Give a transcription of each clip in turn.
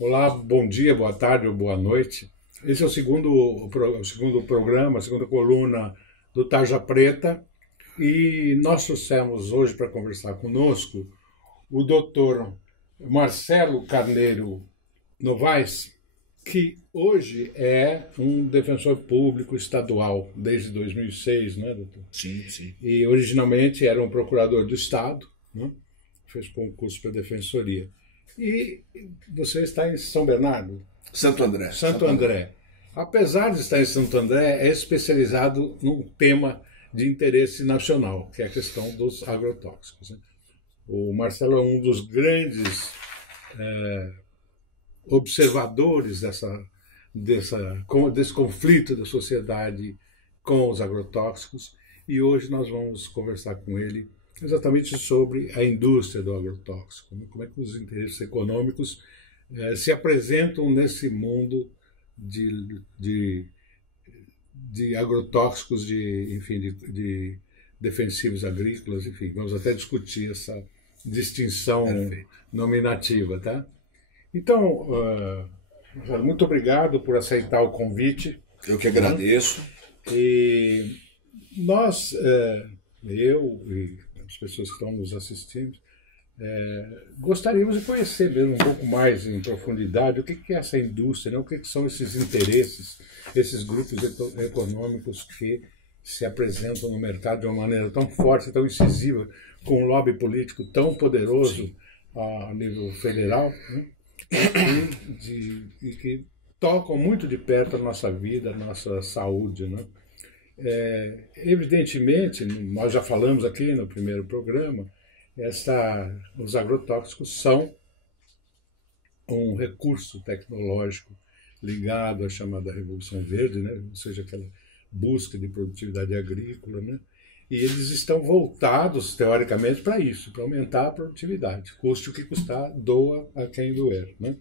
Olá, bom dia, boa tarde ou boa noite. Esse é o segundo programa, a segunda coluna do Tarja Preta e nós trouxemos hoje para conversar conosco o doutor Marcelo Carneiro Novaes, que hoje é um defensor público estadual desde 2006, né, doutor? Sim, sim. E originalmente era um procurador do Estado, né? Fez concurso para a defensoria. E você está em São Bernardo? Santo André. Santo André. Apesar de estar em Santo André, é especializado num tema de interesse nacional, que é a questão dos agrotóxicos. Né? O Marcelo é um dos grandes observadores desse conflito da sociedade com os agrotóxicos, e hoje nós vamos conversar com ele exatamente sobre a indústria do agrotóxico, né? Como é que os interesses econômicos se apresentam nesse mundo de agrotóxicos, de defensivos agrícolas, enfim, vamos até discutir essa distinção nominativa, tá? Então, muito obrigado por aceitar o convite. Eu que agradeço. E nós, eu e as pessoas que estão nos assistindo, gostaríamos de conhecer mesmo um pouco mais em profundidade o que é essa indústria, né? O que são esses interesses, esses grupos econômicos que se apresentam no mercado de uma maneira tão forte, tão incisiva, com um lobby político tão poderoso a nível federal, né? E que tocam muito de perto a nossa vida, a nossa saúde, né? Evidentemente, nós já falamos aqui no primeiro programa, os agrotóxicos são um recurso tecnológico ligado à chamada Revolução Verde, né? Ou seja, aquela busca de produtividade agrícola, né? E eles estão voltados, teoricamente, para isso, para aumentar a produtividade. Custe o que custar, doa a quem doer, né?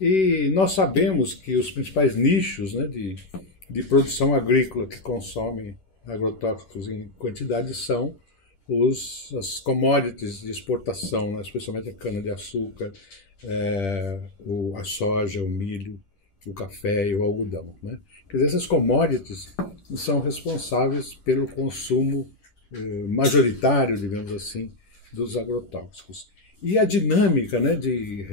E nós sabemos que os principais nichos, né, de produção agrícola que consomem agrotóxicos em quantidade são as commodities de exportação, né, especialmente a cana-de-açúcar, a soja, o milho, o café e o algodão, né? Quer dizer, essas commodities são responsáveis pelo consumo majoritário, digamos assim, dos agrotóxicos. E a dinâmica, né, de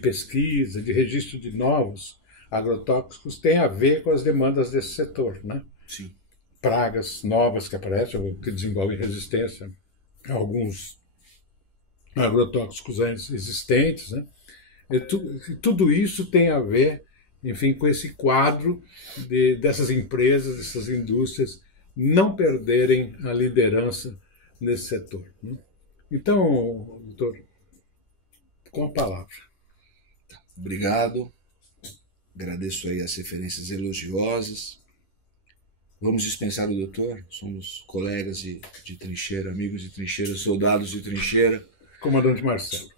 pesquisa, de registro de novos agrotóxicos tem a ver com as demandas desse setor, né? Sim. Pragas novas que aparecem ou que desenvolvem resistência a alguns agrotóxicos existentes, né? Tudo isso tem a ver, enfim, com esse quadro dessas empresas, dessas indústrias não perderem a liderança nesse setor, né? Então, doutor, com a palavra. Obrigado. Agradeço aí as referências elogiosas. Vamos dispensar o doutor? Somos colegas de trincheira, amigos de trincheira, soldados de trincheira. Comandante Marcelo.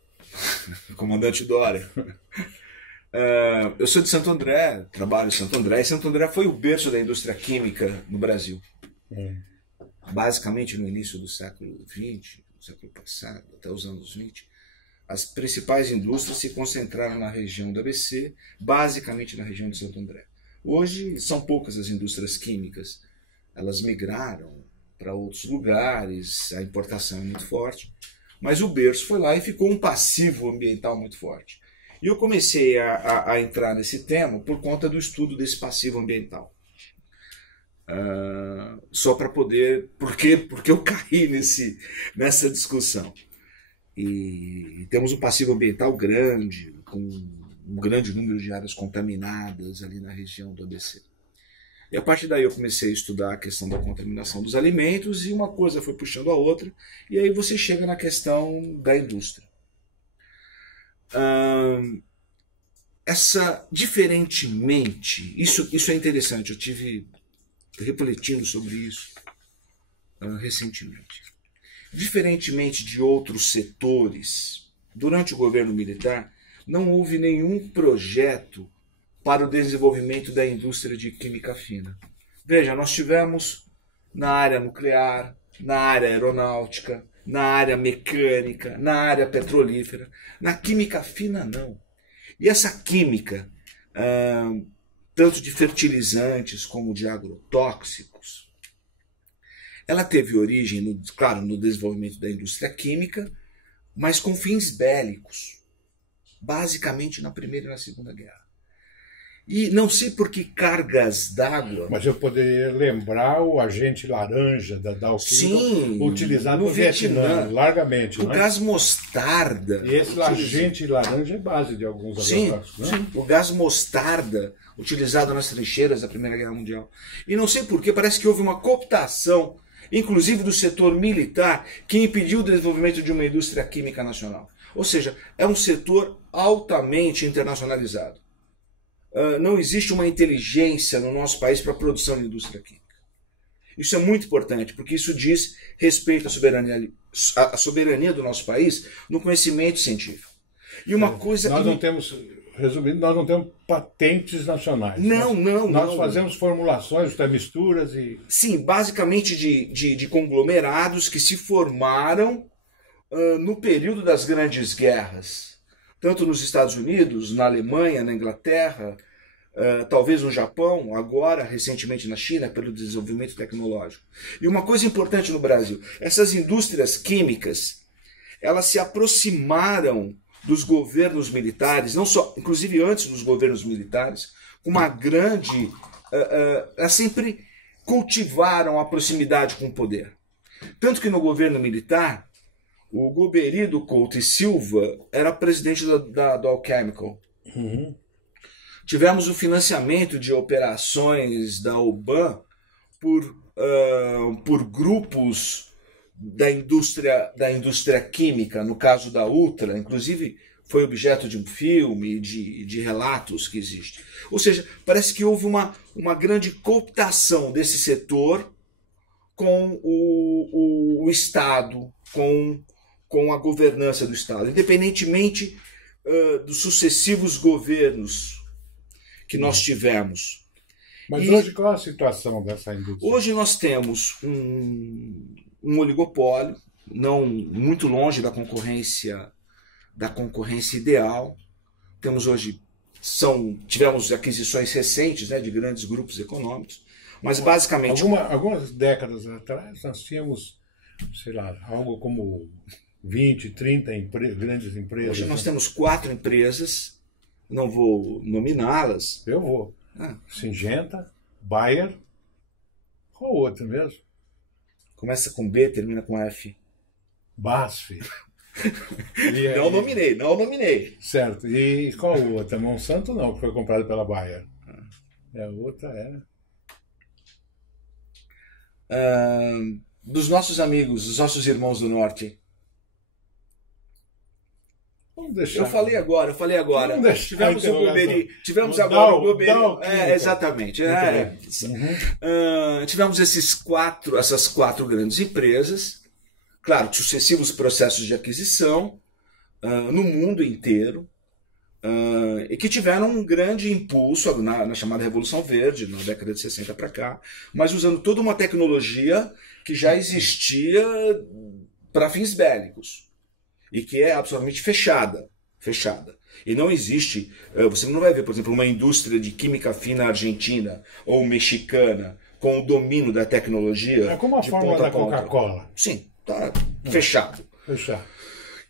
Comandante Dória. Eu sou de Santo André, trabalho em Santo André, e Santo André foi o berço da indústria química no Brasil. Basicamente no início do século XX, do século passado, até os anos 20, as principais indústrias se concentraram na região do ABC, basicamente na região de Santo André. Hoje são poucas as indústrias químicas, elas migraram para outros lugares, a importação é muito forte, mas o berço foi lá e ficou um passivo ambiental muito forte. E eu comecei a entrar nesse tema por conta do estudo desse passivo ambiental. Só para poder... Porque eu caí nessa discussão. E temos um passivo ambiental grande, com um grande número de áreas contaminadas ali na região do ABC. E a partir daí eu comecei a estudar a questão da contaminação dos alimentos e uma coisa foi puxando a outra, e aí você chega na questão da indústria. Diferentemente, isso é interessante, eu tive refletindo sobre isso recentemente. Diferentemente de outros setores, durante o governo militar, não houve nenhum projeto para o desenvolvimento da indústria de química fina. Veja, nós tivemos na área nuclear, na área aeronáutica, na área mecânica, na área petrolífera. Na química fina, não. E essa química, tanto de fertilizantes como de agrotóxicos, ela teve origem, claro, no desenvolvimento da indústria química, mas com fins bélicos, basicamente na Primeira e na Segunda Guerra. E não sei por que cargas d'água... Mas eu poderia lembrar o agente laranja da Dow Chemical, utilizado no Vietnã, largamente. O gás mostarda. E esse agente laranja é base de alguns agrotóxicos, né? Sim, o gás mostarda, utilizado nas trincheiras da Primeira Guerra Mundial. E não sei por que, parece que houve uma cooptação, inclusive do setor militar, que impediu o desenvolvimento de uma indústria química nacional. Ou seja, é um setor altamente internacionalizado. Não existe uma inteligência no nosso país para a produção de indústria química. Isso é muito importante, porque isso diz respeito à soberania do nosso país no conhecimento científico. E uma coisa... Nós não temos, resumindo, nós não temos patentes nacionais. Nós fazemos formulações, misturas e... Sim, basicamente de conglomerados que se formaram no período das grandes guerras. Tanto nos Estados Unidos, na Alemanha, na Inglaterra, talvez no Japão, agora, recentemente na China, pelo desenvolvimento tecnológico. E uma coisa importante no Brasil, essas indústrias químicas, elas se aproximaram dos governos militares, não só, inclusive antes dos governos militares, com uma grande... elas sempre cultivaram a proximidade com o poder. Tanto que no governo militar, o Goberido Couto e Silva era presidente da Dow Chemical. Uhum. Tivemos o financiamento de operações da OBAN por grupos da indústria química, no caso da Ultra, inclusive foi objeto de um filme, de relatos que existem. Ou seja, parece que houve uma grande cooptação desse setor com o Estado, com a governança do Estado, independentemente dos sucessivos governos que nós tivemos. Mas hoje qual é a situação dessa indústria? Hoje nós temos um oligopólio, não muito longe da concorrência ideal. Temos hoje tivemos aquisições recentes, né, de grandes grupos econômicos, mas basicamente algumas décadas atrás nós tínhamos, sei lá, algo como 20, 30 grandes empresas. Hoje nós temos 4 empresas, não vou nominá-las. Eu vou. Syngenta, Bayer, qual outra mesmo? Começa com B, termina com F. BASF. Não nominei. Certo. E qual outra? Monsanto não, que foi comprada pela Bayer. A outra era... dos nossos amigos, dos nossos irmãos do Norte. Eu falei agora. Tivemos o Goberi, tivemos agora o Goberi. Exatamente. Tivemos essas 4 grandes empresas, claro, sucessivos processos de aquisição no mundo inteiro, e que tiveram um grande impulso na chamada Revolução Verde, na década de 60 para cá, mas usando toda uma tecnologia que já existia para fins bélicos. E que é absolutamente fechada. E não existe, você não vai ver, por exemplo, uma indústria de química fina argentina ou mexicana com o domínio da tecnologia. É como a fórmula da Coca-Cola. Sim, está fechado.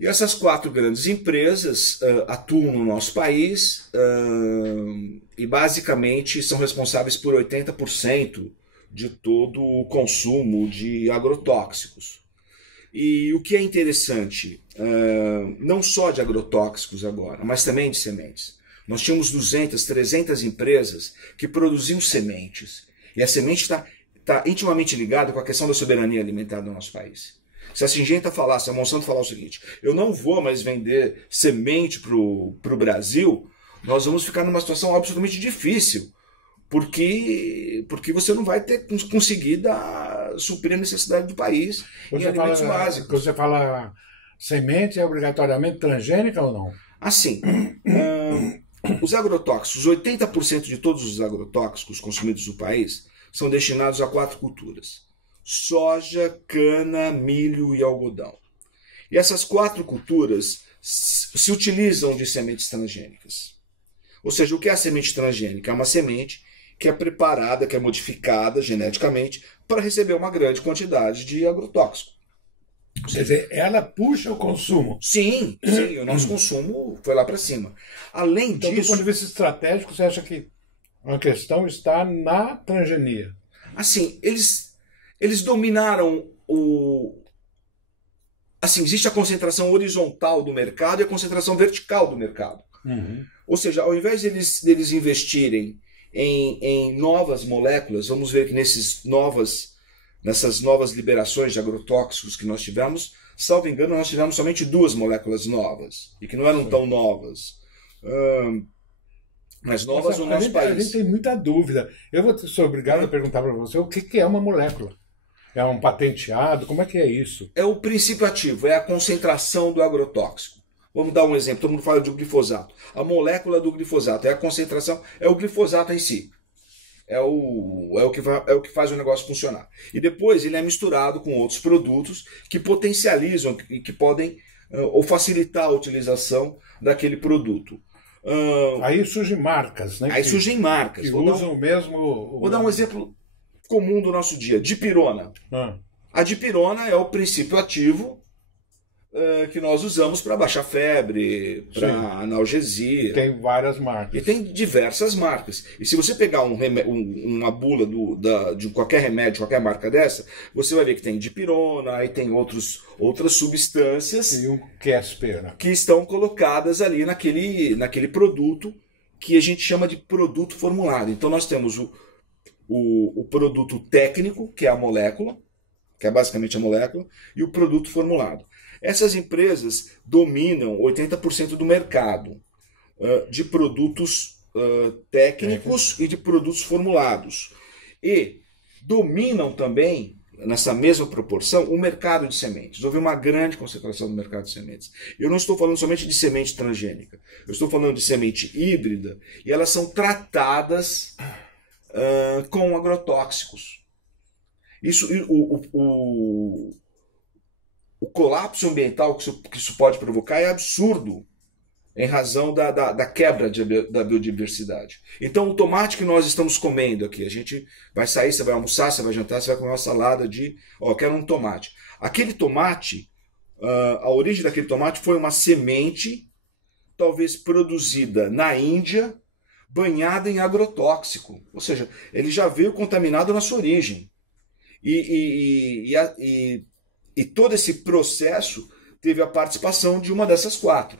E essas 4 grandes empresas atuam no nosso país e basicamente são responsáveis por 80% de todo o consumo de agrotóxicos. E o que é interessante, não só de agrotóxicos agora, mas também de sementes. Nós tínhamos 200, 300 empresas que produziam sementes. E a semente está intimamente ligada com a questão da soberania alimentar do nosso país. Se a Syngenta falasse, a Monsanto falar o seguinte, eu não vou mais vender semente para o Brasil, nós vamos ficar numa situação absolutamente difícil. Porque você não vai conseguir suprir a necessidade do país em alimentos básicos. Você fala semente é obrigatoriamente transgênica ou não? Assim, os agrotóxicos, 80% de todos os agrotóxicos consumidos no país são destinados a 4 culturas: soja, cana, milho e algodão. E essas 4 culturas se utilizam de sementes transgênicas. Ou seja, o que é a semente transgênica? É uma semente que é preparada, que é modificada geneticamente para receber uma grande quantidade de agrotóxico. Quer dizer, ela puxa o consumo. Sim, o nosso consumo foi lá para cima. Além Então, disso... do ponto de vista estratégico, você acha que a questão está na transgenia? Assim, eles dominaram o... Assim, existe a concentração horizontal do mercado e a concentração vertical do mercado. Ou seja, ao invés deles investirem em novas moléculas, vamos ver que nessas novas liberações de agrotóxicos que nós tivemos, salvo engano, nós tivemos somente 2 moléculas novas, e que não eram tão novas. Mas novas no nosso país. A gente tem muita dúvida. Eu ser obrigado a perguntar para você o que é uma molécula. É um patenteado? Como é que é isso? É o princípio ativo, é a concentração do agrotóxico. Vamos dar um exemplo, todo mundo fala de glifosato. A molécula do glifosato é a concentração, é o glifosato em si. É o que faz o negócio funcionar. E depois ele é misturado com outros produtos que potencializam e que podem ou facilitar a utilização daquele produto. Aí surgem marcas, né? Aí surgem marcas. Que usam o mesmo... Vou dar um exemplo comum do nosso dia. Dipirona. A dipirona é o princípio ativo que nós usamos para baixar febre, para analgesia. Tem várias marcas. E tem diversas marcas. E se você pegar uma bula de qualquer remédio, qualquer marca dessa, você vai ver que tem dipirona, aí tem outras substâncias e um Kesper, né? Que estão colocadas ali naquele produto que a gente chama de produto formulado. Então nós temos o produto técnico, que é a molécula, que é basicamente a molécula, e o produto formulado. Essas empresas dominam 80% do mercado de produtos técnicos e de produtos formulados. E dominam também, nessa mesma proporção, o mercado de sementes. Houve uma grande concentração no mercado de sementes. Eu não estou falando somente de semente transgênica. Eu estou falando de semente híbrida, e elas são tratadas com agrotóxicos. O colapso ambiental que isso pode provocar é absurdo em razão da quebra da biodiversidade. Então, o tomate que nós estamos comendo aqui, a gente vai sair, você vai almoçar, você vai jantar, você vai comer uma salada de... quero um tomate. Aquele tomate, a origem daquele tomate foi uma semente, talvez produzida na Índia, banhada em agrotóxico. Ou seja, ele já veio contaminado na sua origem. E todo esse processo teve a participação de uma dessas 4.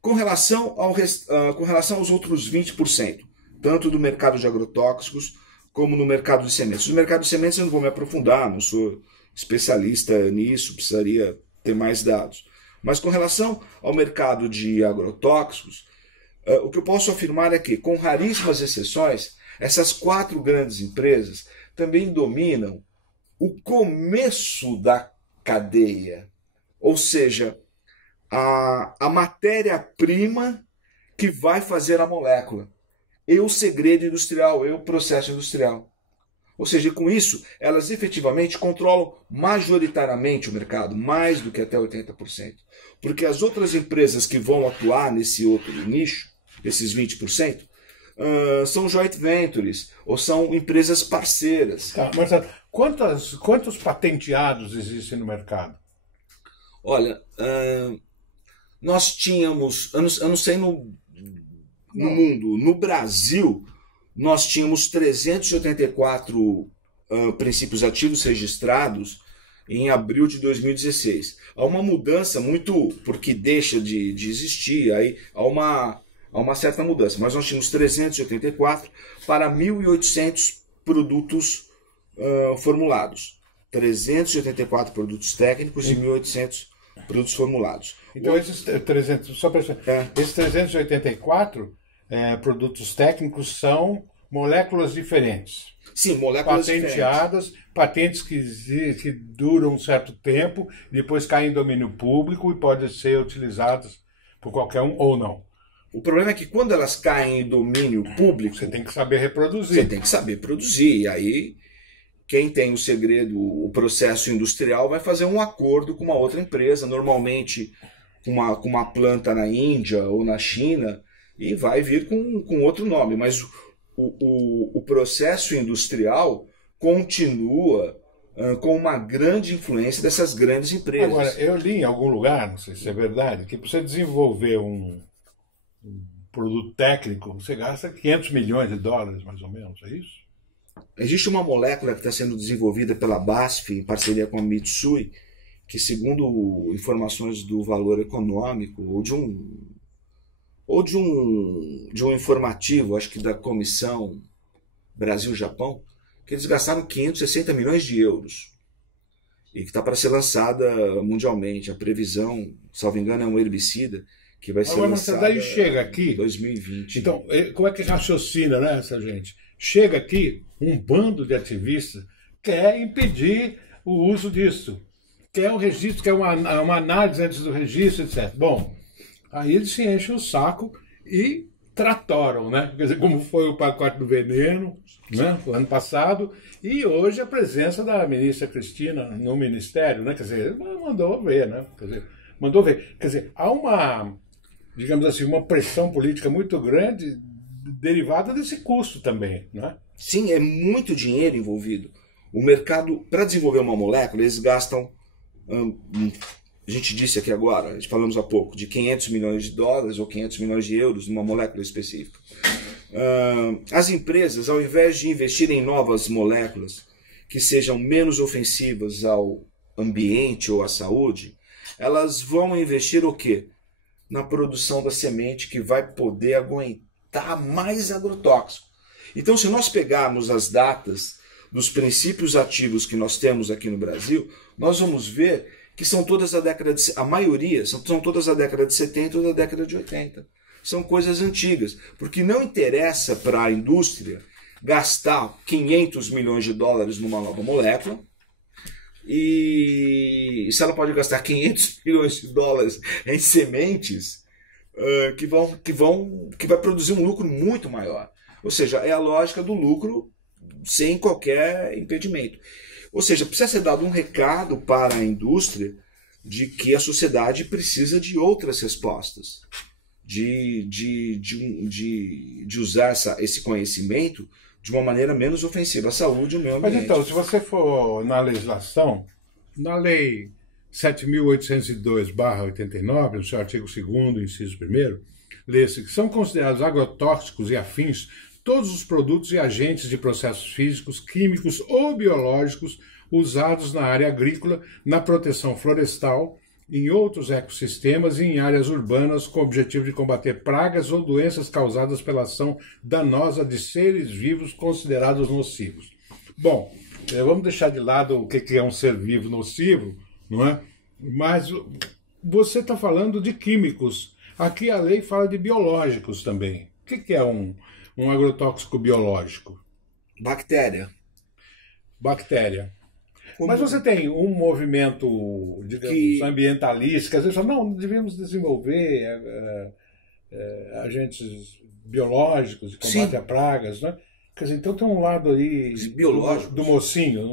Com relação aos outros 20%, tanto do mercado de agrotóxicos como no mercado de sementes. No mercado de sementes eu não vou me aprofundar, não sou especialista nisso, precisaria ter mais dados. Mas com relação ao mercado de agrotóxicos, o que eu posso afirmar é que, com raríssimas exceções, essas 4 grandes empresas também dominam o começo da cadeia, ou seja, a matéria-prima que vai fazer a molécula, e o segredo industrial, e o processo industrial. Ou seja, com isso, elas efetivamente controlam majoritariamente o mercado, mais do que até 80%. Porque as outras empresas que vão atuar nesse outro nicho, esses 20%, são joint ventures, ou são empresas parceiras. Tá, Marcelo, quantos patenteados existem no mercado? Olha, nós tínhamos, eu não sei no mundo, no Brasil, nós tínhamos 384 princípios ativos registrados em abril de 2016. Há uma mudança muito, porque deixa de existir, aí há uma certa mudança, mas nós tínhamos 384 para 1.800 produtos formulados. 384 produtos técnicos e 1.800 produtos formulados. Então esses 384 produtos técnicos são moléculas diferentes. Sim, moléculas patenteadas, diferentes. Patentes que duram um certo tempo, depois caem em domínio público e podem ser utilizadas por qualquer um ou não. O problema é que quando elas caem em domínio público... Você tem que saber reproduzir. Você tem que saber produzir. E aí, quem tem o segredo, o processo industrial, vai fazer um acordo com uma outra empresa. Normalmente, com uma planta na Índia ou na China e vai vir com outro nome. Mas o processo industrial continua com uma grande influência dessas grandes empresas. Agora, eu li em algum lugar, não sei se é verdade, que para você desenvolver um produto técnico, você gasta 500 milhões de dólares, mais ou menos, é isso? Existe uma molécula que está sendo desenvolvida pela BASF, em parceria com a Mitsui, que, segundo informações do Valor Econômico, ou de um informativo, acho que da Comissão Brasil-Japão, que eles gastaram 560 milhões de euros. E que está para ser lançada mundialmente. A previsão, salvo engano, é um herbicida que vai ser lançado daí chega aqui, em 2020. Então, como é que raciocina, né, essa gente? Chega aqui um bando de ativistas quer impedir o uso disso. Quer um registro, quer uma análise antes do registro, etc. Bom, aí eles se enchem o saco e tratoram, né? Quer dizer, como foi o pacote do veneno, né? O ano passado, e hoje a presença da ministra Cristina no ministério, né? Quer dizer, mandou ver, né? Quer dizer, há uma, digamos assim, uma pressão política muito grande derivada desse custo também, né? Sim, é muito dinheiro envolvido. O mercado, para desenvolver uma molécula, eles gastam, a gente disse aqui agora, falamos há pouco, de 500 milhões de dólares ou 500 milhões de euros numa molécula específica. As empresas, ao invés de investir em novas moléculas que sejam menos ofensivas ao ambiente ou à saúde, elas vão investir o quê? Na produção da semente que vai poder aguentar mais agrotóxico. Então, se nós pegarmos as datas dos princípios ativos que nós temos aqui no Brasil, nós vamos ver que são todas a maioria são todas da década de 70 ou da década de 80. São coisas antigas, porque não interessa para a indústria gastar 500 milhões de dólares numa nova molécula, e se ela pode gastar 500 milhões de dólares em sementes, que vai produzir um lucro muito maior. Ou seja, é a lógica do lucro sem qualquer impedimento. Ou seja, precisa ser dado um recado para a indústria de que a sociedade precisa de outras respostas, de usar esse conhecimento de uma maneira menos ofensiva à saúde e ao meio ambiente. Mas então, se você for na legislação, na Lei 7.802/89, no seu artigo 2º, inciso 1º, lê-se que são considerados agrotóxicos e afins todos os produtos e agentes de processos físicos, químicos ou biológicos usados na área agrícola, na proteção florestal, em outros ecossistemas e em áreas urbanas com o objetivo de combater pragas ou doenças causadas pela ação danosa de seres vivos considerados nocivos. Bom, vamos deixar de lado o que é um ser vivo nocivo, não é? Mas você está falando de químicos. Aqui a lei fala de biológicos também. O que é um agrotóxico biológico? Bactéria. Mas você tem um movimento, digamos, ambientalista, que às vezes fala, não, devemos desenvolver agentes biológicos de combate a pragas, né? Quer dizer, então tem um lado aí do mocinho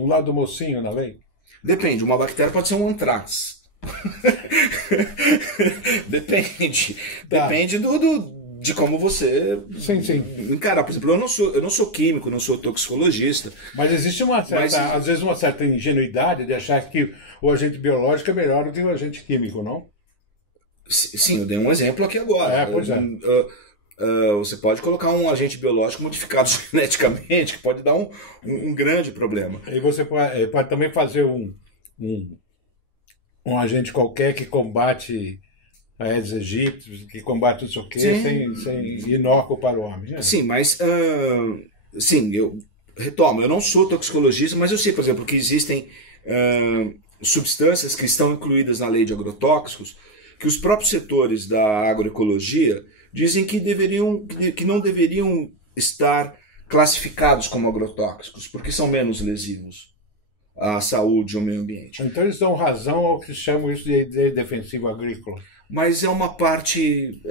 na lei? Depende, uma bactéria pode ser um antrax. Depende. Tá. Depende de como você encarar. Por exemplo, eu não sou químico, não sou toxicologista. Mas existe às vezes uma certa ingenuidade de achar que o agente biológico é melhor do que o agente químico, não? Sim, eu dei um exemplo aqui agora. Pois é. Você pode colocar um agente biológico modificado geneticamente, que pode dar um grande problema. E você pode também fazer um agente qualquer que combate Aedes aegypti, que combate isso aqui sem inócuo para o homem. É. Sim, mas eu retomo, eu não sou toxicologista, mas eu sei, por exemplo, que existem substâncias que estão incluídas na lei de agrotóxicos, que os próprios setores da agroecologia dizem que não deveriam estar classificados como agrotóxicos, porque são menos lesivos à saúde e ao meio ambiente. Então eles dão razão ao que chamam isso de defensivo agrícola. Mas é uma parte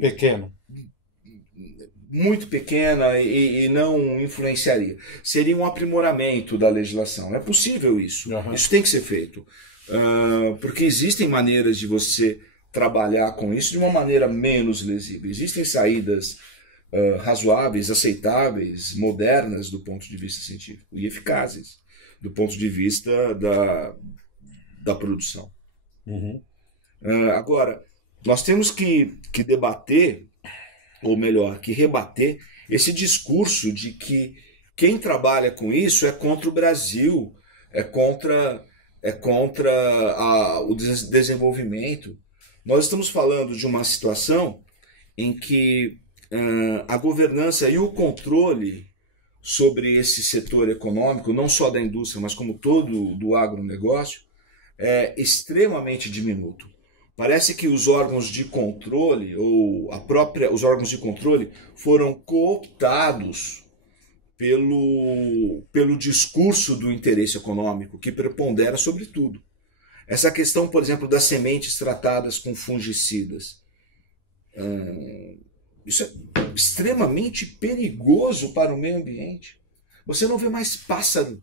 pequena, muito pequena e não influenciaria. Seria um aprimoramento da legislação. É possível isso. Uhum. Isso tem que ser feito. Porque existem maneiras de você trabalhar com isso de uma maneira menos lesiva. Existem saídas razoáveis, aceitáveis, modernas do ponto de vista científico e eficazes do ponto de vista da produção. Uhum. Agora, nós temos que debater, ou melhor, que rebater esse discurso de que quem trabalha com isso é contra o Brasil, é contra o desenvolvimento. Nós estamos falando de uma situação em que a governança e o controle sobre esse setor econômico, não só da indústria, mas como todo do agronegócio, é extremamente diminuto. Parece que os órgãos de controle, os órgãos de controle foram cooptados pelo discurso do interesse econômico, que prepondera sobre tudo. Essa questão, por exemplo, das sementes tratadas com fungicidas. Isso é extremamente perigoso para o meio ambiente. Você não vê mais pássaro.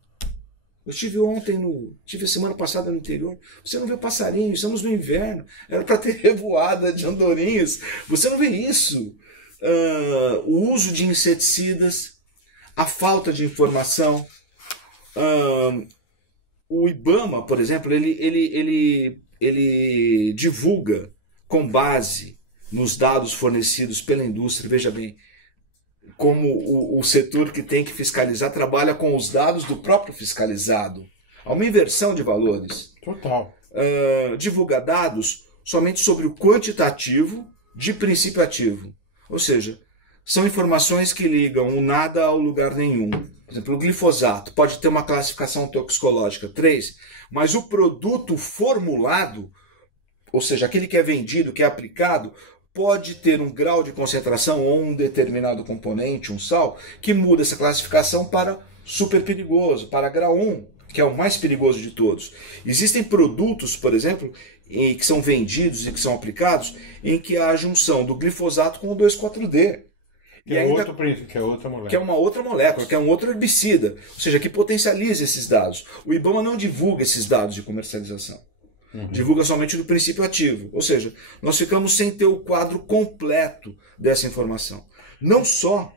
Eu estive semana passada no interior, você não vê passarinho, estamos no inverno, era para ter revoada de andorinhas, você não vê isso. O uso de inseticidas, a falta de informação. O IBAMA, por exemplo, ele divulga com base nos dados fornecidos pela indústria, veja bem, como o setor que tem que fiscalizar trabalha com os dados do próprio fiscalizado. Há uma inversão de valores. Total. Divulga dados somente sobre o quantitativo de princípio ativo. Ou seja, são informações que ligam o nada ao lugar nenhum. Por exemplo, o glifosato pode ter uma classificação toxicológica 3, mas o produto formulado, ou seja, aquele que é vendido, que é aplicado, pode ter um grau de concentração ou um determinado componente, um sal, que muda essa classificação para super perigoso, para grau 1, que é o mais perigoso de todos. Existem produtos, por exemplo, que são vendidos e que são aplicados, em que há a junção do glifosato com o 2,4-D. Que é outra molécula. Que é uma outra molécula, que é um outro herbicida. Ou seja, que potencializa esses dados. O IBAMA não divulga esses dados de comercialização. Uhum. Divulga somente do princípio ativo. Ou seja, nós ficamos sem ter o quadro completo dessa informação. Não só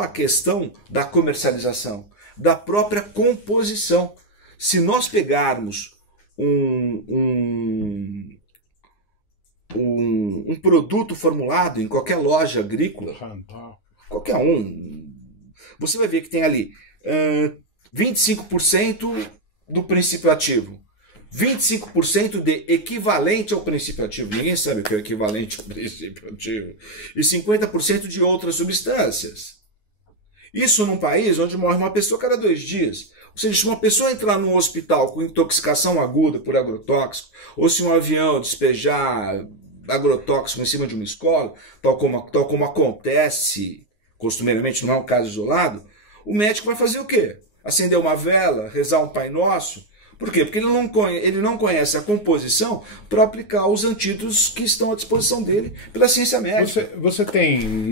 a questão da comercialização, da própria composição. Se nós pegarmos um produto formulado em qualquer loja agrícola, qualquer um, você vai ver que tem ali 25% do princípio ativo, 25% de equivalente ao princípio ativo, ninguém sabe o que é equivalente ao princípio ativo, e 50% de outras substâncias. Isso num país onde morre uma pessoa a cada 2 dias. Ou seja, se uma pessoa entrar num hospital com intoxicação aguda por agrotóxico, ou se um avião despejar agrotóxico em cima de uma escola, tal como acontece costumeiramente, não é um caso isolado, o médico vai fazer o quê? Acender uma vela, rezar um Pai Nosso? Por quê? Porque ele não conhece a composição para aplicar os antídotos que estão à disposição dele pela ciência médica. Você tem,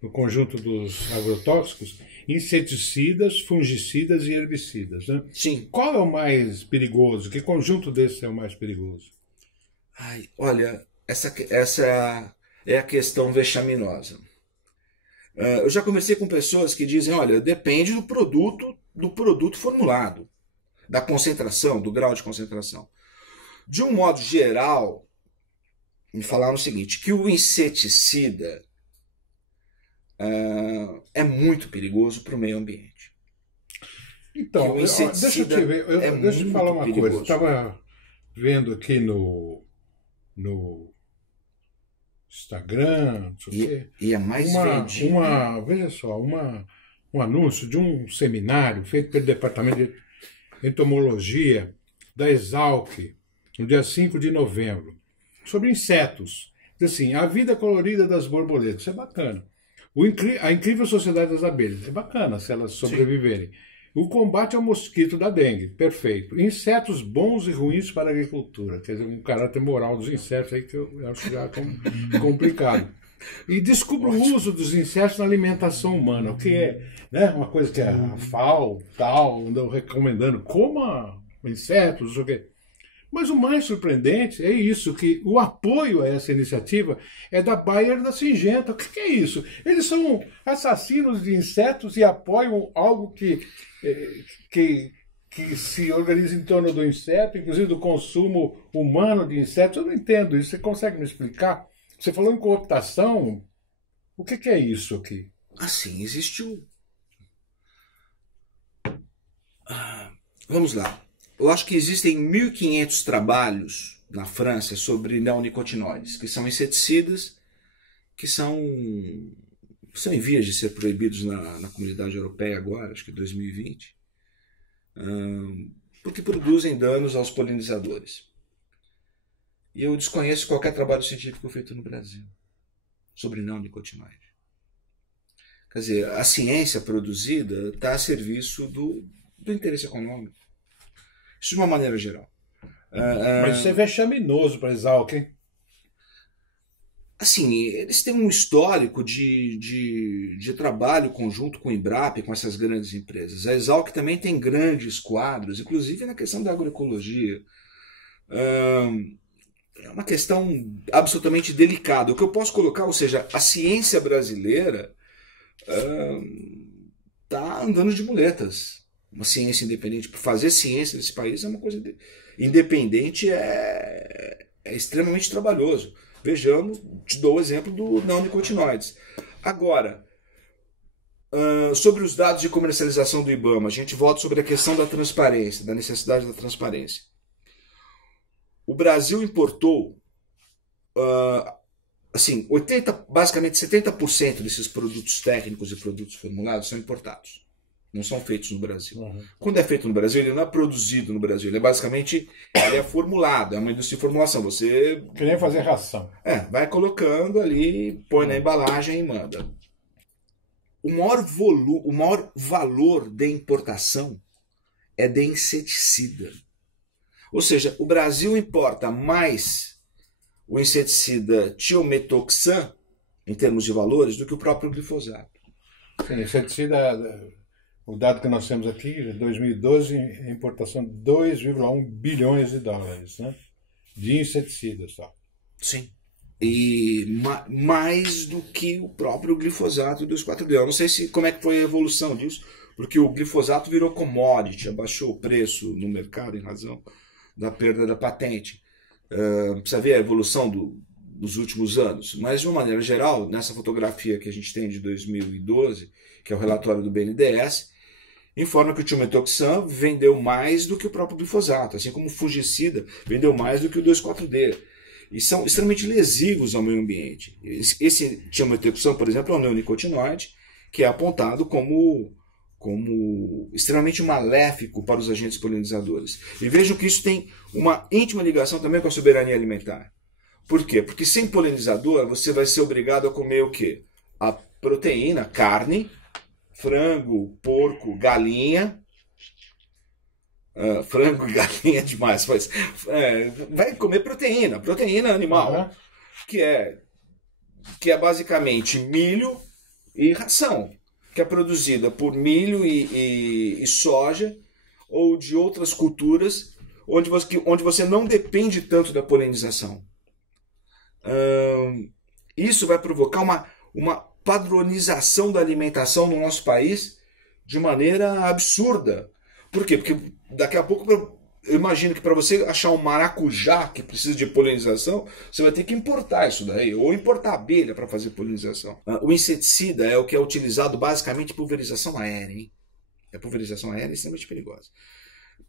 no conjunto dos agrotóxicos, inseticidas, fungicidas e herbicidas, né? Sim. Qual é o mais perigoso? Que conjunto desses é o mais perigoso? Olha, essa é a questão vexaminosa. Eu já conversei com pessoas que dizem, olha, depende do produto formulado, da concentração, do grau de concentração. De um modo geral, me falaram o seguinte, que o inseticida é muito perigoso para o meio ambiente. Então, deixa eu te falar uma coisa. Eu estava vendo aqui no Instagram, não sei o quê. E é mais vendido. Veja só, um anúncio de um seminário feito pelo Departamento de Entomologia da Exalc, no dia 5 de novembro, sobre insetos. Diz assim, a vida colorida das borboletas. Isso é bacana. A incrível sociedade das abelhas. É bacana se elas sobreviverem. Sim. O combate ao mosquito da dengue. Perfeito. Insetos bons e ruins para a agricultura. Quer dizer, um caráter moral dos insetos aí que eu acho já complicado. E descubra o uso dos insetos na alimentação humana. O que é, né? Uma coisa que a FAO andam recomendando. Coma insetos, não sei o quê. Mas o mais surpreendente é isso, que o apoio a essa iniciativa é da Bayer da Syngenta. O que é isso? Eles são assassinos de insetos e apoiam algo que se organiza em torno do inseto, inclusive do consumo humano de insetos. Eu não entendo isso. Você consegue me explicar? Você falou em cooptação. O que é isso aqui? Assim, existe o... Vamos lá. Eu acho que existem 1.500 trabalhos na França sobre neonicotinoides, que são inseticidas que são em vias de ser proibidos na comunidade europeia agora, acho que 2020, porque produzem danos aos polinizadores. E eu desconheço qualquer trabalho científico feito no Brasil sobre neonicotinoide. Quer dizer, a ciência produzida está a serviço do interesse econômico. Isso de uma maneira geral. Mas isso é vexaminoso para a Exalc, hein? Assim, eles têm um histórico de trabalho conjunto com o Embrapa, com essas grandes empresas. A Exalc também tem grandes quadros, inclusive na questão da agroecologia. É uma questão absolutamente delicada. O que eu posso colocar, ou seja, a ciência brasileira está andando de muletas. Uma ciência independente. Fazer ciência nesse país é uma coisa independente, é extremamente trabalhoso. Vejamos, te dou o exemplo do neonicotinoides. Agora, sobre os dados de comercialização do IBAMA, a gente volta sobre a questão da transparência, da necessidade da transparência. O Brasil importou, assim, basicamente 70% desses produtos técnicos e produtos formulados são importados. Não são feitos no Brasil. Uhum. Quando é feito no Brasil, ele não é produzido no Brasil. Ele é formulado, é uma indústria de formulação. Você... Que nem fazer ração. vai colocando ali, põe na embalagem e manda. O maior valor de importação é de inseticida. Ou seja, o Brasil importa mais o inseticida tiometoxan, em termos de valores, do que o próprio glifosato. Sim, inseticida... O dado que nós temos aqui, em 2012, a importação de 2,1 bilhões de dólares, né? De inseticidas só. Sim. E mais do que o próprio glifosato 2,4-D. Eu não sei como é que foi a evolução disso, porque o glifosato virou commodity, abaixou o preço no mercado em razão da perda da patente. Precisa ver a evolução dos últimos anos. Mas, de uma maneira geral, nessa fotografia que a gente tem de 2012, que é o relatório do BNDES, informa que o tiometoxan vendeu mais do que o próprio glifosato, assim como o fungicida vendeu mais do que o 2,4-D. E são extremamente lesivos ao meio ambiente. Esse tiometoxan, por exemplo, é um neonicotinoide que é apontado como extremamente maléfico para os agentes polinizadores. E vejam que isso tem uma íntima ligação também com a soberania alimentar. Por quê? Porque sem polinizador você vai ser obrigado a comer o quê? A proteína, carne, frango, porco, galinha. Frango e galinha é demais, mas vai comer proteína animal, que é basicamente milho e ração, que é produzida por milho e soja ou de outras culturas onde você não depende tanto da polinização. Isso vai provocar uma padronização da alimentação no nosso país de maneira absurda. Por quê? Porque daqui a pouco, eu imagino que para você achar um maracujá que precisa de polinização, você vai ter que importar isso daí, ou importar abelha para fazer polinização. O inseticida é o que é utilizado basicamente em pulverização aérea. Hein? A pulverização aérea é extremamente perigosa.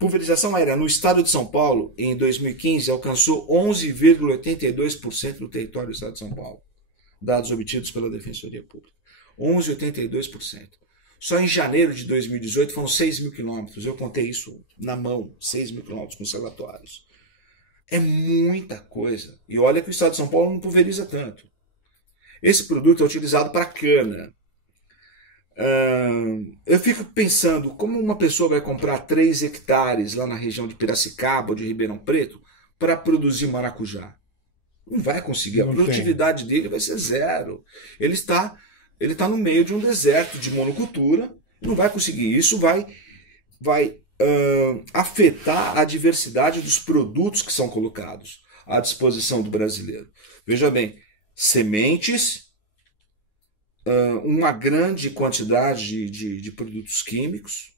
Pulverização aérea no estado de São Paulo, em 2015, alcançou 11,82% do território do estado de São Paulo. Dados obtidos pela Defensoria Pública. 11,82%. Só em janeiro de 2018 foram 6 mil quilômetros. Eu contei isso na mão, 6 mil quilômetros com os relatórios. É muita coisa. E olha que o estado de São Paulo não pulveriza tanto. Esse produto é utilizado para cana. Eu fico pensando, como uma pessoa vai comprar 3 hectares lá na região de Piracicaba ou de Ribeirão Preto para produzir maracujá? Não vai conseguir. A produtividade dele vai ser zero. Ele está no meio de um deserto de monocultura. Não vai conseguir. Isso vai afetar a diversidade dos produtos que são colocados à disposição do brasileiro. Veja bem, sementes, uma grande quantidade de produtos químicos,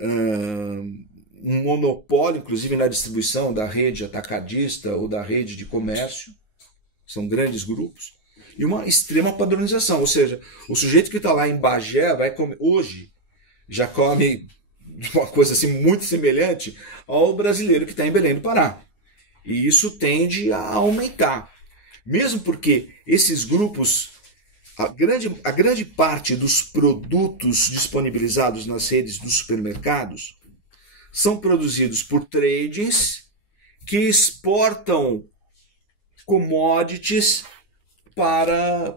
um monopólio, inclusive, na distribuição da rede atacadista ou da rede de comércio, são grandes grupos, e uma extrema padronização, ou seja, o sujeito que está lá em Bagé vai comer, hoje já come uma coisa assim muito semelhante ao brasileiro que está em Belém do Pará. E isso tende a aumentar. Mesmo porque esses grupos, a grande parte dos produtos disponibilizados nas redes dos supermercados são produzidos por tradings que exportam commodities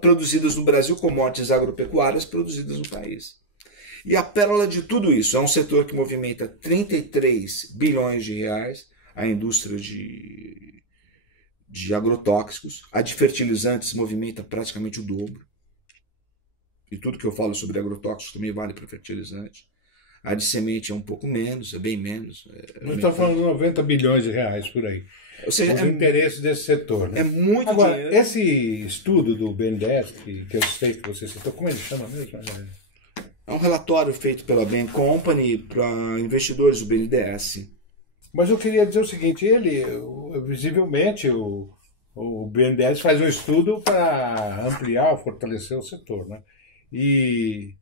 produzidas no Brasil, commodities agropecuárias produzidas no país. E a pérola de tudo isso é um setor que movimenta 33 bilhões de reais, a indústria de agrotóxicos, a de fertilizantes movimenta praticamente o dobro. E tudo que eu falo sobre agrotóxicos também vale para fertilizante. A de semente é um pouco menos, é bem menos. Nós estamos falando de 90 bilhões de reais por aí. Ou seja, o interesse desse setor. Né? É muito Agora, dinheiro. Esse estudo do BNDES, que eu sei que você citou, como ele chama mesmo? É um relatório feito pela Bain Company para investidores do BNDES. Mas eu queria dizer o seguinte, visivelmente, o BNDES faz um estudo para ampliar, fortalecer o setor. Né? E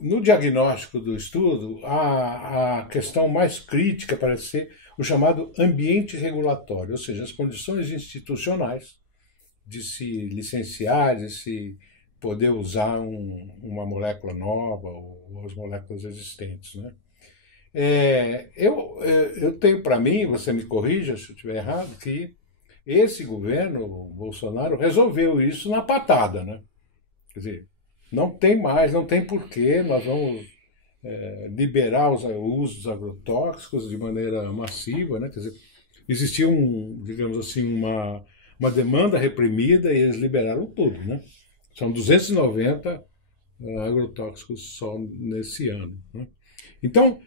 no diagnóstico do estudo, a questão mais crítica parece ser o chamado ambiente regulatório, ou seja, as condições institucionais de se licenciar, de se poder usar uma molécula nova ou as moléculas existentes. Né? Eu tenho para mim, você me corrija se eu estiver errado, que esse governo, o Bolsonaro, resolveu isso na patada. Né? Quer dizer, não tem mais, não tem porquê, nós vamos liberar o uso dos agrotóxicos de maneira massiva. Né? Quer dizer, existia, digamos assim, uma demanda reprimida e eles liberaram tudo. Né? São 290 agrotóxicos só nesse ano. Né? Então,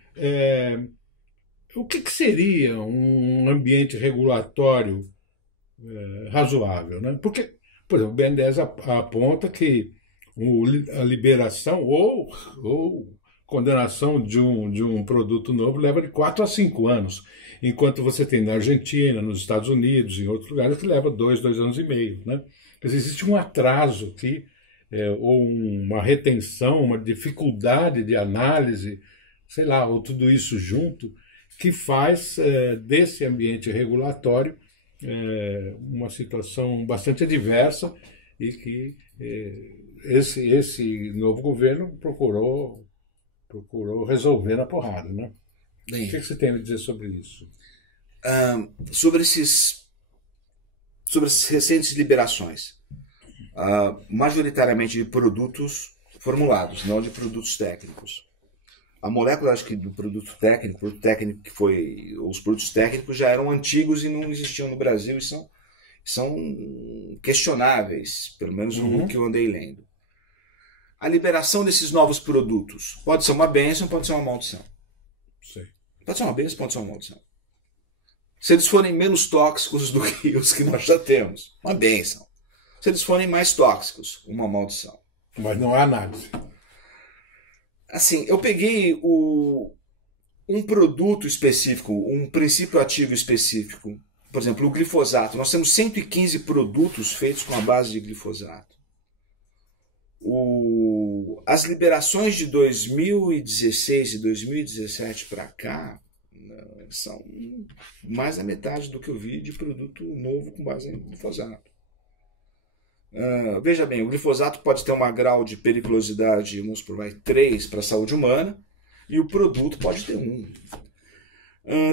o que seria um ambiente regulatório razoável? Né? Porque, por exemplo, o BNDES aponta que a liberação ou condenação de um produto novo leva de 4 a 5 anos, enquanto você tem na Argentina, nos Estados Unidos, em outros lugares, que leva 2 anos e meio. Né? Quer dizer, existe um atraso aqui, ou uma retenção, uma dificuldade de análise, sei lá, ou tudo isso junto, que faz desse ambiente regulatório uma situação bastante adversa e que esse novo governo procurou resolver na porrada. Né? Bem, o que você tem a dizer sobre isso? Sobre essas recentes liberações, majoritariamente de produtos formulados, não de produtos técnicos. A molécula, acho que do produto técnico que foi, os produtos técnicos já eram antigos e não existiam no Brasil e são questionáveis, pelo menos no que eu andei lendo. A liberação desses novos produtos pode ser uma bênção, pode ser uma maldição. Sei. Pode ser uma bênção, pode ser uma maldição. Se eles forem menos tóxicos do que os que nós já temos, uma bênção. Se eles forem mais tóxicos, uma maldição. Mas não há análise. Assim, eu peguei um produto específico, um princípio ativo específico. Por exemplo, o glifosato. Nós temos 115 produtos feitos com a base de glifosato. As liberações de 2016 e 2017 para cá são mais da metade do que eu vi de produto novo com base em glifosato. Veja bem, o glifosato pode ter um grau de periculosidade, vamos supor, 3 para a saúde humana, e o produto pode ter 1.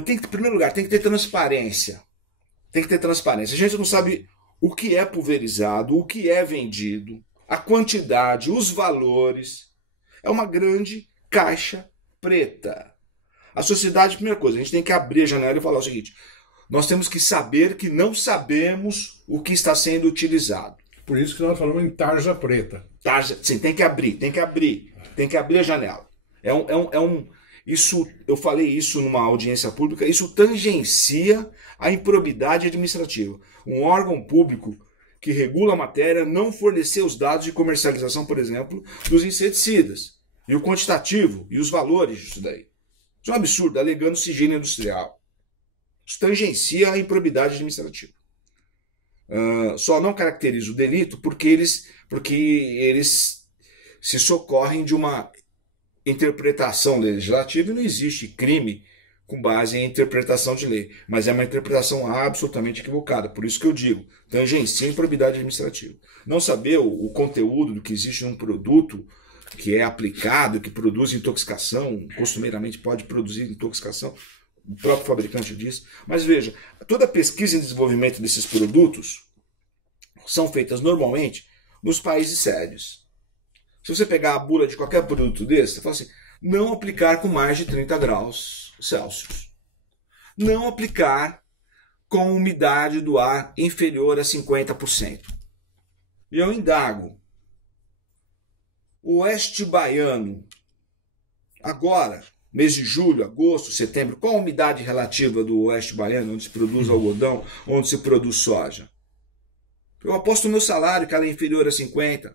Em primeiro lugar, tem que ter transparência. Tem que ter transparência. A gente não sabe o que é pulverizado, o que é vendido, a quantidade, os valores. É uma grande caixa preta. A sociedade, primeira coisa, a gente tem que abrir a janela e falar o seguinte: nós temos que saber que não sabemos o que está sendo utilizado. Por isso que nós falamos em tarja preta. Sim, tem que abrir a janela. Isso, eu falei isso numa audiência pública, isso tangencia a improbidade administrativa. Um órgão público que regula a matéria não fornecer os dados de comercialização, por exemplo, dos inseticidas, e o quantitativo, e os valores disso daí. Isso é um absurdo, alegando sigilo industrial. Isso tangencia a improbidade administrativa. Só não caracteriza o delito porque eles se socorrem de uma interpretação legislativa e não existe crime com base em interpretação de lei, mas é uma interpretação absolutamente equivocada. Por isso que eu digo, tangencia a improbidade administrativa. Não saber o conteúdo do que existe num produto que é aplicado, que produz intoxicação, costumeiramente pode produzir intoxicação, o próprio fabricante diz. Mas veja, toda a pesquisa e desenvolvimento desses produtos são feitas normalmente nos países sérios. Se você pegar a bula de qualquer produto desse, você fala assim, não aplicar com mais de 30 graus Celsius. Não aplicar com umidade do ar inferior a 50%. E eu indago, o oeste baiano, agora, mês de julho, agosto, setembro, qual a umidade relativa do oeste baiano, onde se produz algodão, onde se produz soja? Eu aposto o meu salário que ela é inferior a 50%.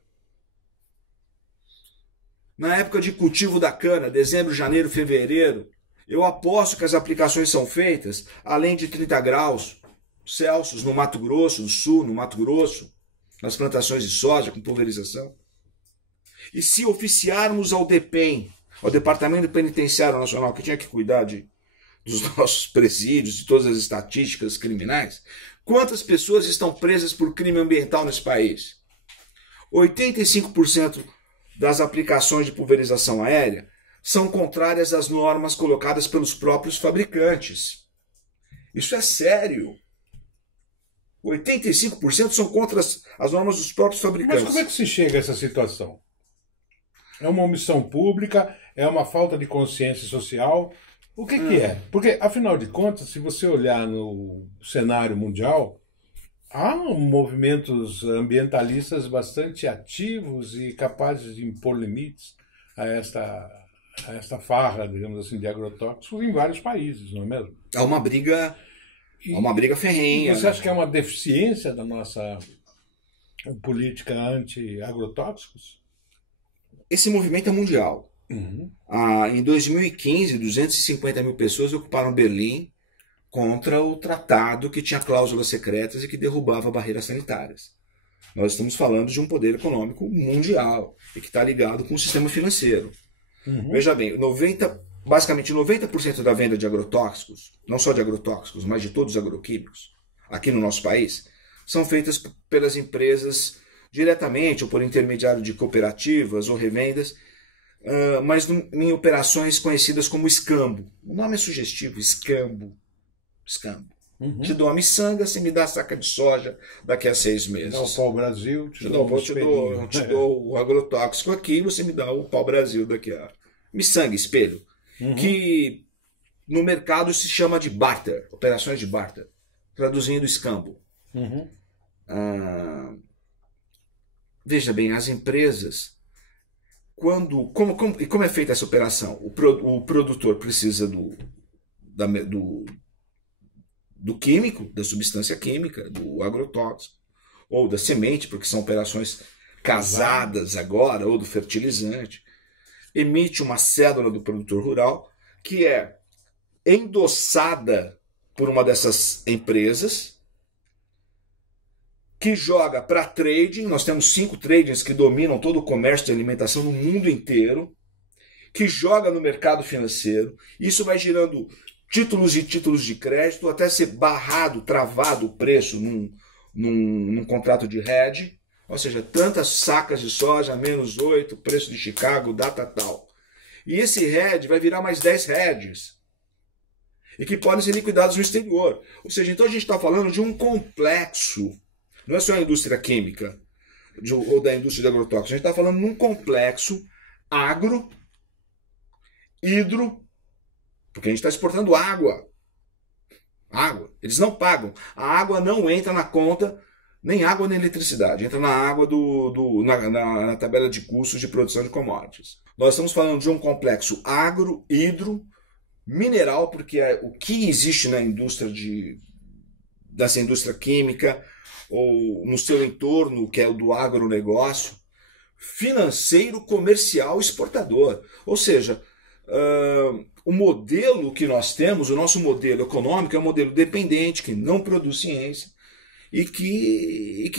Na época de cultivo da cana, dezembro, janeiro, fevereiro, eu aposto que as aplicações são feitas além de 30 graus Celsius no Mato Grosso do Sul, no Mato Grosso, nas plantações de soja com pulverização. E se oficiarmos ao DPEM, ao Departamento Penitenciário Nacional, que tinha que cuidar dos nossos presídios, de todas as estatísticas criminais, quantas pessoas estão presas por crime ambiental nesse país? 85% das aplicações de pulverização aérea são contrárias às normas colocadas pelos próprios fabricantes. Isso é sério. 85% são contra as normas dos próprios fabricantes. Mas como é que se chega a essa situação? É uma omissão pública? É uma falta de consciência social? O que é? Porque, afinal de contas, se você olhar no cenário mundial, há movimentos ambientalistas bastante ativos e capazes de impor limites a esta farra, digamos assim, de agrotóxicos em vários países, não é mesmo? Há uma briga ferrenha. E você acha que é uma deficiência da nossa política anti-agrotóxicos? Esse movimento é mundial. Uhum. Em 2015, 250 mil pessoas ocuparam Berlim contra o tratado que tinha cláusulas secretas e que derrubava barreiras sanitárias. Nós estamos falando de um poder econômico mundial e que está ligado com o sistema financeiro. Uhum. Veja bem, basicamente 90% da venda de agrotóxicos, não só de agrotóxicos, mas de todos os agroquímicos, aqui no nosso país, são feitas pelas empresas diretamente ou por intermediário de cooperativas ou revendas, mas em operações conhecidas como escambo. O nome é sugestivo, escambo. Uhum. Te dou uma miçanga, você me dá a saca de soja daqui a 6 meses. Dá o pau-brasil, te dou o agrotóxico aqui e você me dá o pau-brasil daqui a... Miçanga, espelho. Uhum. Que no mercado se chama de barter, operações de barter, traduzindo escambo. Uhum. Veja bem, as empresas, como é feita essa operação? O produtor precisa do químico, da substância química, do agrotóxico, ou da semente, porque são operações casadas agora, ou do fertilizante. Emite uma cédula do produtor rural, que é endossada por uma dessas empresas, que joga para trading. Nós temos 5 tradings que dominam todo o comércio de alimentação no mundo inteiro, que joga no mercado financeiro. Isso vai girando títulos e títulos de crédito até ser travado o preço num contrato de hedge, ou seja, tantas sacas de soja, menos 8, preço de Chicago, data tal. E esse hedge vai virar mais 10 hedges, e que podem ser liquidados no exterior. Ou seja, então a gente está falando de um complexo, não é só a indústria química ou da indústria de agrotóxicos, a gente está falando de um complexo hidro, porque a gente está exportando água. Eles não pagam. A água não entra na conta nem água nem eletricidade, entra na água na tabela de custos de produção de commodities. Nós estamos falando de um complexo agro, hidro, mineral, porque é o que existe na indústria dessa indústria química ou no seu entorno, que é o do agronegócio, financeiro, comercial, exportador. Ou seja, o modelo que nós temos, o nosso modelo econômico é um modelo dependente, que não produz ciência,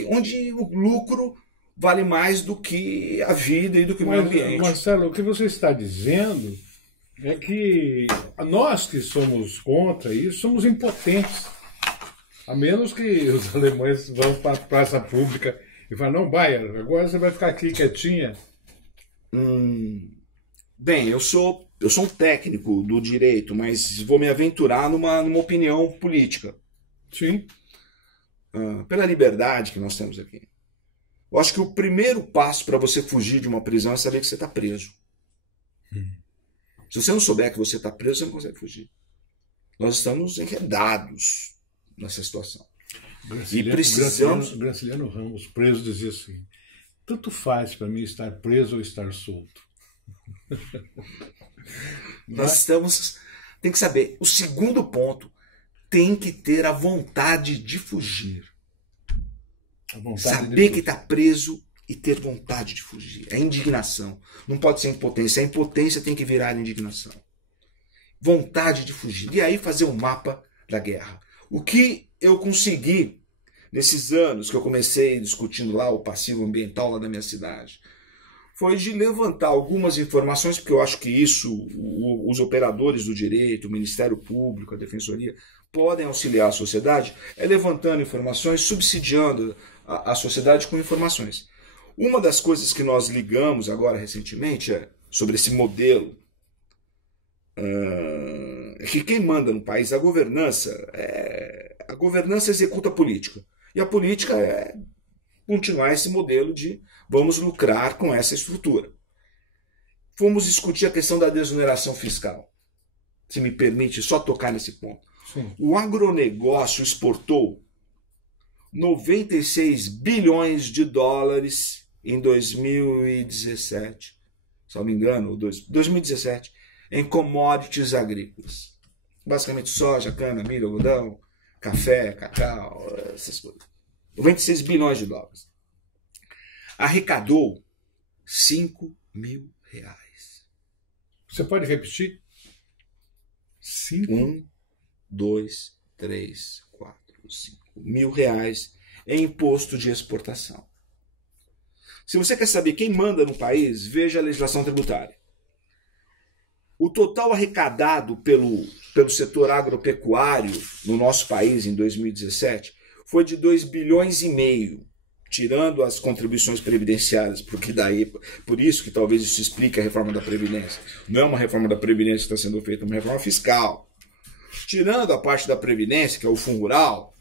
onde o lucro vale mais do que a vida e do que o meio ambiente. Marcelo, o que você está dizendo é que nós que somos contra isso somos impotentes. A menos que os alemães vão para a praça pública e falem, não, Bayer, agora você vai ficar aqui quietinha. Bem, eu sou um técnico do direito, mas vou me aventurar numa opinião política. Sim. Pela liberdade que nós temos aqui. Eu acho que o primeiro passo para você fugir de uma prisão é saber que você está preso. Se você não souber que você está preso, você não consegue fugir. Nós estamos enredados nessa situação. E precisamos... Graciliano Ramos, preso, dizia assim, tanto faz para mim estar preso ou estar solto. Nós estamos... Tem que saber, o segundo ponto, tem que ter a vontade de fugir. Saber que está preso e ter vontade de fugir. É indignação. Não pode ser impotência. A impotência tem que virar indignação. Vontade de fugir. E aí fazer um mapa da guerra. O que eu consegui nesses anos que eu comecei discutindo lá o passivo ambiental lá da minha cidade foi de levantar algumas informações, porque eu acho que isso os operadores do direito, o Ministério Público, a Defensoria, podem auxiliar a sociedade, levantando informações, subsidiando a sociedade com informações. Uma das coisas que nós ligamos agora recentemente sobre esse modelo é que quem manda no país, a governança executa a política. E a política é continuar esse modelo de vamos lucrar com essa estrutura. Fomos discutir a questão da desoneração fiscal. Se me permite só tocar nesse ponto. Sim. O agronegócio exportou 96 bilhões de dólares em 2017, se não me engano, 2017, em commodities agrícolas. Basicamente soja, cana, milho, algodão, café, cacau, essas coisas. 96 bilhões de dólares. Arrecadou 5 mil reais. Você pode repetir? 1, 2, 3, 4, 5 mil reais em imposto de exportação. Se você quer saber quem manda no país, veja a legislação tributária. O total arrecadado pelo setor agropecuário no nosso país em 2017 foi de 2,5 bilhões, tirando as contribuições previdenciárias, porque daí, por isso que talvez isso explique a reforma da Previdência. Não é uma reforma da Previdência que está sendo feita, é uma reforma fiscal. Tirando a parte da Previdência, que é o Fundo Rural,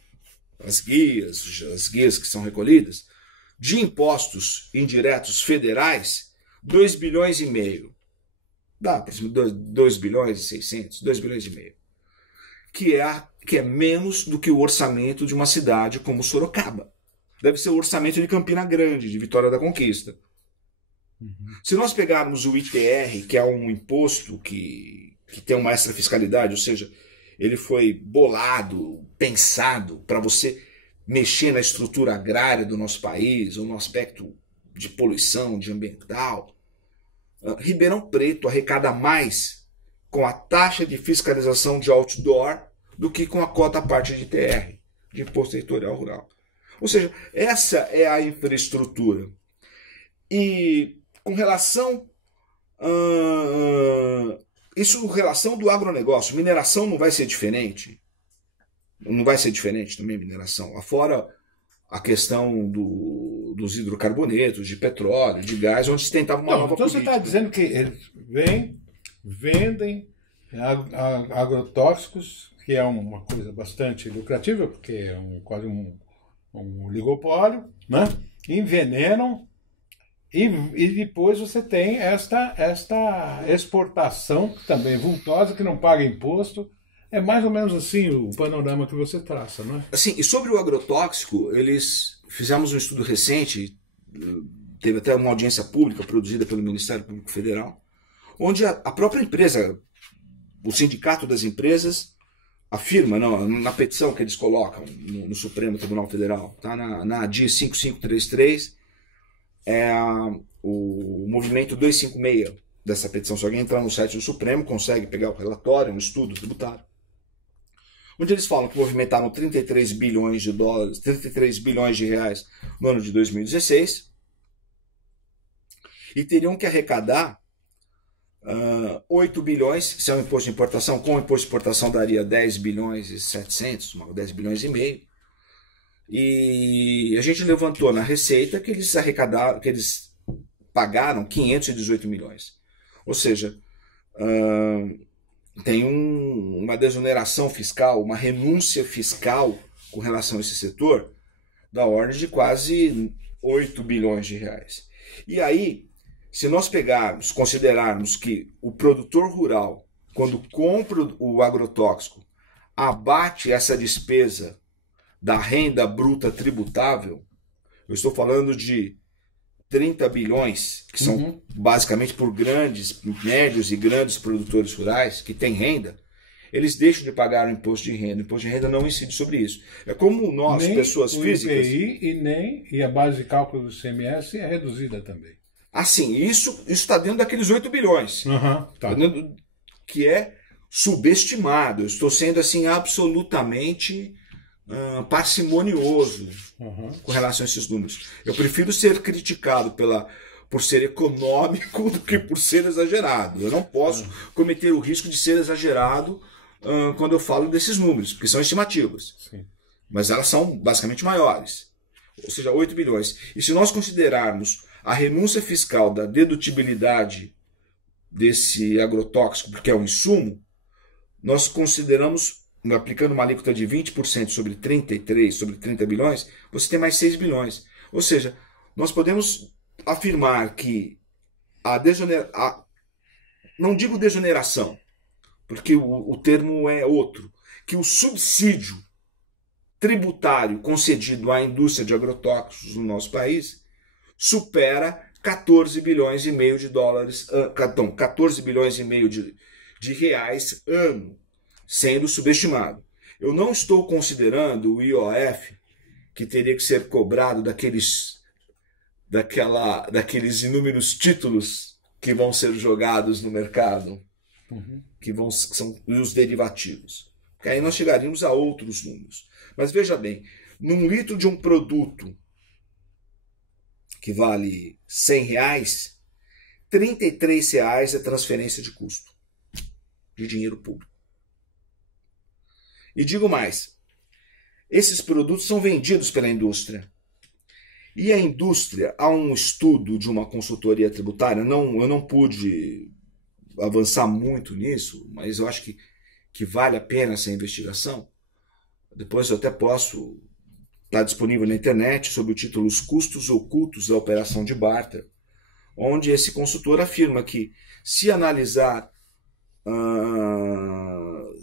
as guias que são recolhidas, de impostos indiretos federais, 2,5 bilhões. Dá para 2 bilhões e 600, 2,5 bilhões. Que é menos do que o orçamento de uma cidade como Sorocaba. Deve ser o orçamento de Campina Grande, de Vitória da Conquista. Se nós pegarmos o ITR, que é um imposto que tem uma extra fiscalidade, ou seja, ele foi bolado, pensado para você mexer na estrutura agrária do nosso país, ou no aspecto de poluição, de ambiental, Ribeirão Preto arrecada mais com a taxa de fiscalização de outdoor do que com a cota à parte de ITR, de Imposto Territorial Rural. Ou seja, essa é a infraestrutura. E com relação relação do agronegócio, mineração não vai ser diferente. Não vai ser diferente também mineração. Afora a questão dos hidrocarbonetos, de petróleo, de gás, onde se tentava uma nova política. Então você está dizendo que eles vendem agrotóxicos, que é uma coisa bastante lucrativa, porque é quase um oligopólio, né? Envenenam e depois você tem esta exportação também vultosa, que não paga imposto. É mais ou menos assim o panorama que você traça, não é? Assim, e sobre o agrotóxico, eles fizemos um estudo recente, teve até uma audiência pública produzida pelo Ministério Público Federal, onde a própria empresa, o sindicato das empresas, afirma na petição que eles colocam no Supremo Tribunal Federal, tá? na ADI 5533, o movimento 256 dessa petição. Se alguém entrar no site do Supremo, consegue pegar o relatório, um estudo tributário, onde eles falam que movimentaram 33 bilhões de dólares, 33 bilhões de reais no ano de 2016, e teriam que arrecadar 8 bilhões, se é um imposto de importação. Com o imposto de importação daria 10 bilhões e 700, 10 bilhões e meio. E a gente levantou na receita que eles arrecadaram, que eles pagaram 518 milhões. Ou seja, tem uma desoneração fiscal, uma renúncia fiscal com relação a esse setor da ordem de quase 8 bilhões de reais. E aí, se nós considerarmos que o produtor rural, quando compra o agrotóxico, abate essa despesa da renda bruta tributável, eu estou falando de 30 bilhões, que são basicamente por médios e grandes produtores rurais que têm renda, eles deixam de pagar o imposto de renda. O imposto de renda não incide sobre isso. É como nós, nem pessoas físicas... IPI e a base de cálculo do ICMS é reduzida também. Assim, isso está dentro daqueles 8 bilhões, tá. Que é subestimado. Eu estou sendo assim absolutamente parcimonioso com relação a esses números. Eu prefiro ser criticado por ser econômico do que por ser exagerado. Eu não posso cometer o risco de ser exagerado quando eu falo desses números, porque são estimativas. Sim. Mas elas são basicamente maiores. Ou seja, 8 bilhões. E se nós considerarmos a renúncia fiscal da dedutibilidade desse agrotóxico, porque é um insumo, nós consideramos, aplicando uma alíquota de 20% sobre 30 bilhões, você tem mais 6 bilhões. Ou seja, nós podemos afirmar que não digo desoneração, porque o termo é outro, que o subsídio tributário concedido à indústria de agrotóxicos no nosso país supera 14 bilhões e meio de dólares, 14 bilhões e meio de reais ano, sendo subestimado. Eu não estou considerando o IOF, que teria que ser cobrado daqueles inúmeros títulos que vão ser jogados no mercado, que são os derivativos. Porque aí nós chegaríamos a outros números. Mas veja bem, num litro de um produto que vale R$100, R$33 é transferência de custo de dinheiro público. E digo mais, esses produtos são vendidos pela indústria. E a indústria, há um estudo de uma consultoria tributária, eu não pude avançar muito nisso, mas eu acho que vale a pena essa investigação. Depois eu até posso estar disponível na internet sob o título Os Custos Ocultos da Operação de Barter, onde esse consultor afirma que se analisar,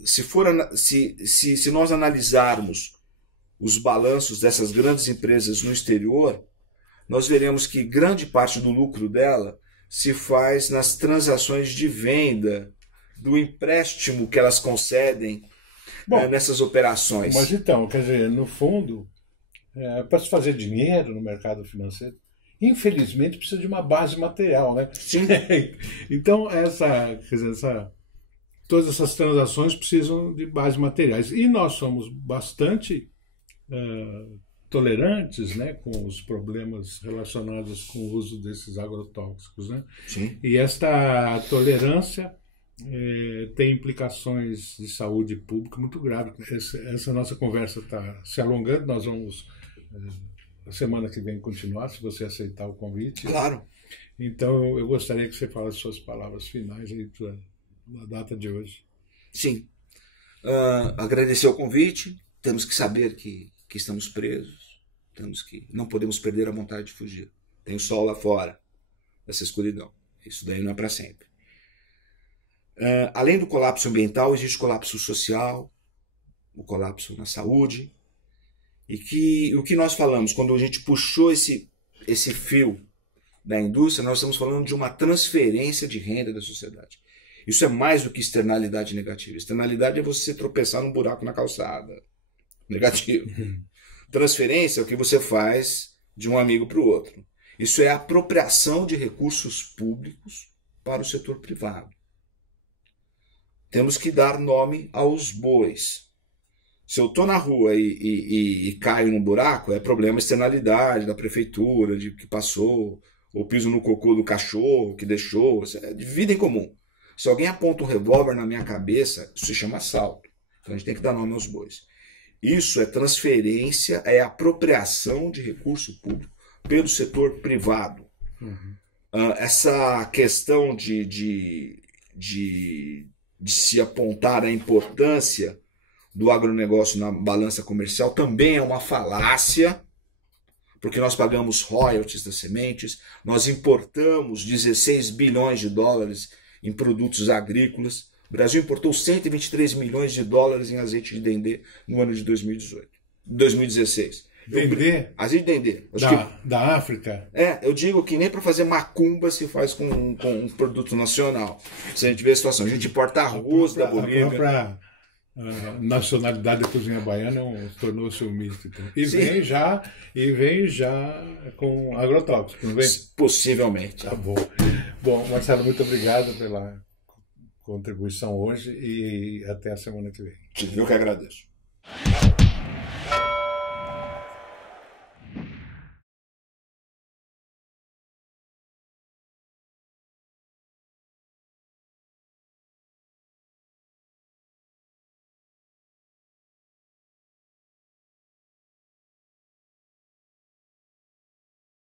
se nós analisarmos os balanços dessas grandes empresas no exterior, nós veremos que grande parte do lucro dela se faz nas transações de venda, do empréstimo que elas concedem nessas operações. Mas então, quer dizer, no fundo, para se fazer dinheiro no mercado financeiro, infelizmente precisa de uma base material, né? Sim. Então, todas essas transações precisam de bases materiais. E nós somos bastante tolerantes, né, com os problemas relacionados com o uso desses agrotóxicos, né? Sim. E esta tolerância tem implicações de saúde pública muito graves. Essa nossa conversa está se alongando, nós vamos a semana que vem continuar, se você aceitar o convite. Claro. Então eu gostaria que você falasse suas palavras finais aí na data de hoje. Sim. Agradecer o convite. Temos que saber que estamos presos. Não podemos perder a vontade de fugir. Tem o sol lá fora, essa escuridão. Isso daí não é para sempre. Além do colapso ambiental, existe o colapso social, o colapso na saúde. E que o que nós falamos, quando a gente puxou esse fio da indústria, nós estamos falando de uma transferência de renda da sociedade. Isso é mais do que externalidade negativa. Externalidade é você tropeçar num buraco na calçada. Negativo. Transferência é o que você faz de um amigo para o outro. Isso é apropriação de recursos públicos para o setor privado. Temos que dar nome aos bois. Se eu estou na rua e caio num buraco, é problema externalidade da prefeitura, de que passou, ou piso no cocô do cachorro que deixou, isso é de vida em comum. Se alguém aponta um revólver na minha cabeça, isso se chama assalto. Então a gente tem que dar nome aos bois. Isso é transferência, é apropriação de recurso público pelo setor privado. Essa questão de se apontar a importância do agronegócio na balança comercial também é uma falácia, porque nós pagamos royalties das sementes, nós importamos 16 bilhões de dólares em produtos agrícolas. O Brasil importou 123 milhões de dólares em azeite de dendê no ano de 2016. Dendê? Azeite de dendê. Da África? Eu digo que nem para fazer macumba se faz com um produto nacional. Se a gente vê a situação, a gente importa arroz da Bolívia. A nacionalidade da cozinha baiana tornou-se um mito. Então. E vem já com agrotóxico, não vem? Possivelmente. Tá bom. Bom, Marcelo, muito obrigado pela contribuição hoje e até a semana que vem. Eu que agradeço.